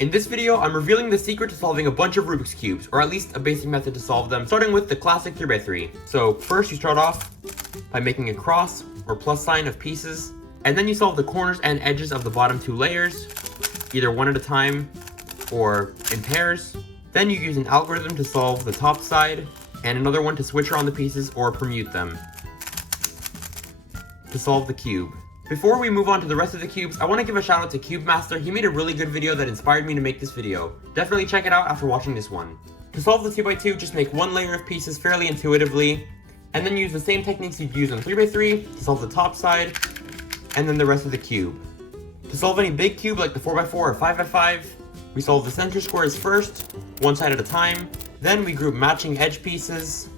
In this video, I'm revealing the secret to solving a bunch of Rubik's Cubes, or at least a basic method to solve them, starting with the classic 3x3. So first you start off by making a cross or plus sign of pieces, and then you solve the corners and edges of the bottom two layers, either one at a time or in pairs. Then you use an algorithm to solve the top side, and another one to switch around the pieces or permute them to solve the cube. Before we move on to the rest of the cubes, I want to give a shout out to CubeMaster. He made a really good video that inspired me to make this video. Definitely check it out after watching this one. To solve the 2x2, just make one layer of pieces fairly intuitively, and then use the same techniques you'd use on 3x3 to solve the top side, and then the rest of the cube. To solve any big cube like the 4x4 or 5x5, we solve the center squares first, one side at a time, then we group matching edge pieces,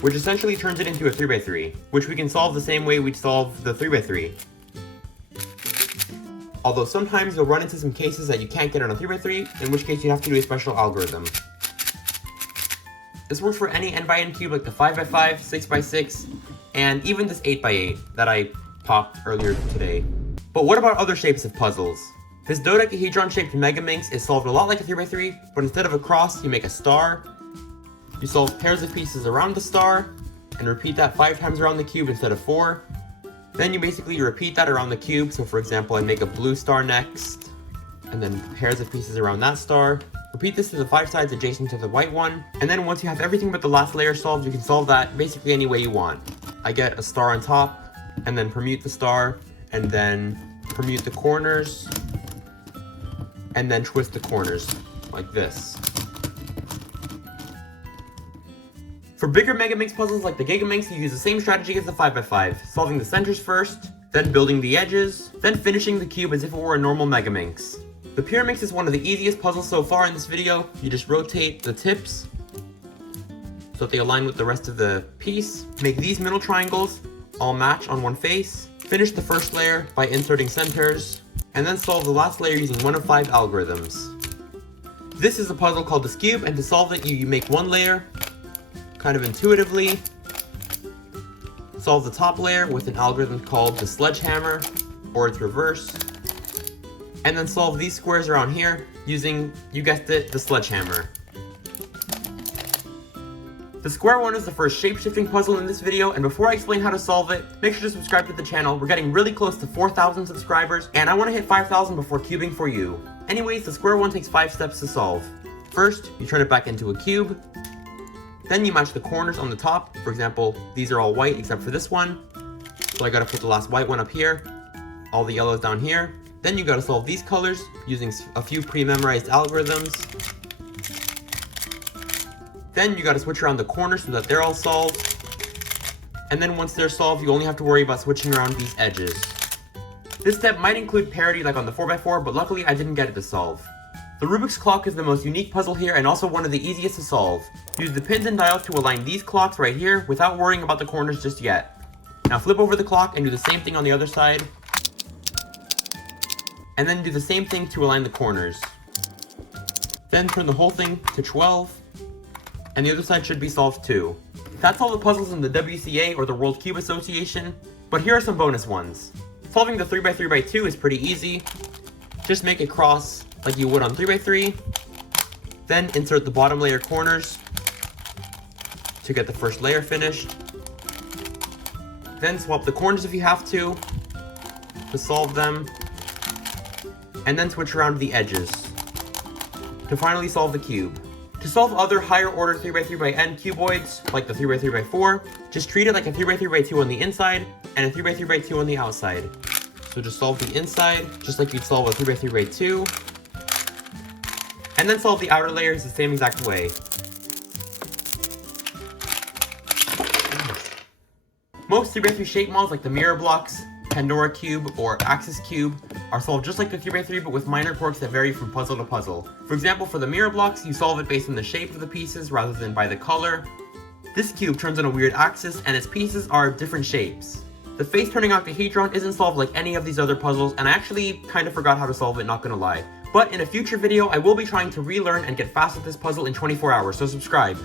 which essentially turns it into a 3x3, which we can solve the same way we'd solve the 3x3. Although sometimes you'll run into some cases that you can't get on a 3x3, in which case you have to do a special algorithm. This works for any n by n cube like the 5x5, 6x6, and even this 8x8 that I popped earlier today. But what about other shapes of puzzles? This dodecahedron shaped Megaminx is solved a lot like a 3x3, but instead of a cross, you make a star. You solve pairs of pieces around the star, and repeat that 5 times around the cube instead of 4. Then you basically repeat that around the cube, so for example I make a blue star next, and then pairs of pieces around that star. Repeat this to the 5 sides adjacent to the white one, and then once you have everything but the last layer solved, you can solve that basically any way you want. I get a star on top, and then permute the star, and then permute the corners, and then twist the corners, like this. For bigger Megaminx puzzles like the Gigaminx, you use the same strategy as the 5x5, solving the centers first, then building the edges, then finishing the cube as if it were a normal Megaminx. The Pyraminx is one of the easiest puzzles so far in this video. You just rotate the tips so that they align with the rest of the piece. Make these middle triangles all match on one face. Finish the first layer by inserting centers, and then solve the last layer using one of 5 algorithms. This is a puzzle called the Skewb, and to solve it you make one layer, kind of intuitively, solve the top layer with an algorithm called the sledgehammer, or its reverse, and then solve these squares around here using, you guessed it, the sledgehammer. The square one is the first shape-shifting puzzle in this video, and before I explain how to solve it, make sure to subscribe to the channel. We're getting really close to 4,000 subscribers, and I want to hit 5,000 before cubing for you. Anyways, the square one takes 5 steps to solve. First, you turn it back into a cube. Then you match the corners on the top. For example, these are all white except for this one. So I gotta put the last white one up here, all the yellows down here. Then you gotta solve these colors using a few pre-memorized algorithms. Then you gotta switch around the corners so that they're all solved. And then once they're solved, you only have to worry about switching around these edges. This step might include parity like on the 4x4, but luckily I didn't get it to solve. The Rubik's clock is the most unique puzzle here and also one of the easiest to solve. Use the pins and dials to align these clocks right here without worrying about the corners just yet. Now flip over the clock and do the same thing on the other side. And then do the same thing to align the corners. Then turn the whole thing to 12. And the other side should be solved too. That's all the puzzles in the WCA or the World Cube Association, but here are some bonus ones. Solving the 3x3x2 is pretty easy. Just make a cross like you would on 3x3, then insert the bottom layer corners to get the first layer finished. Then swap the corners if you have to solve them, and then switch around the edges to finally solve the cube. To solve other higher order 3x3x(n) cuboids, like the 3x3x4, just treat it like a 3x3x2 on the inside and a 3x3x2 on the outside. So just solve the inside, just like you'd solve a 3x3x2, and then solve the outer layers the same exact way. Most 3x3 shape models like the mirror blocks, Pandora cube, or axis cube are solved just like the 3x3 but with minor quirks that vary from puzzle to puzzle. For example, for the mirror blocks, you solve it based on the shape of the pieces rather than by the color. This cube turns on a weird axis and its pieces are different shapes. The face-turning octahedron isn't solved like any of these other puzzles, and I actually kind of forgot how to solve it, not gonna lie. But in a future video, I will be trying to relearn and get fast at this puzzle in 24 hours, so subscribe.